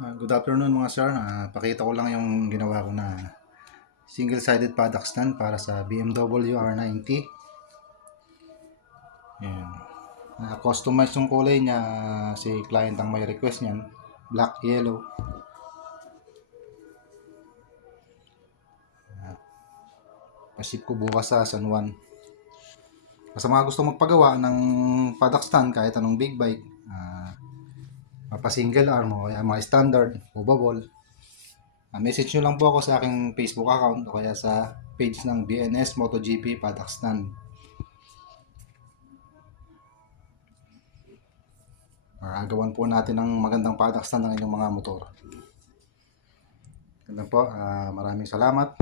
Good afternoon mga sir. Pakita ko lang yung ginawa ko na single-sided paddock stand para sa BMW R90. Ayan. Customize yung kulay niya, si client ang may request niyan. Black, yellow. Pasip ko bukas sa San Juan. Sa mga gusto magpagawa ng paddock stand kahit anong big bike, mapa single arm o kaya mga standard, movable. Message nyo lang po ako sa aking Facebook account o kaya sa page ng BNS MotoGP Paddock Stand. Gawan po natin ng magandang paddock stand ng inyong mga motor. Ganun po, maraming salamat.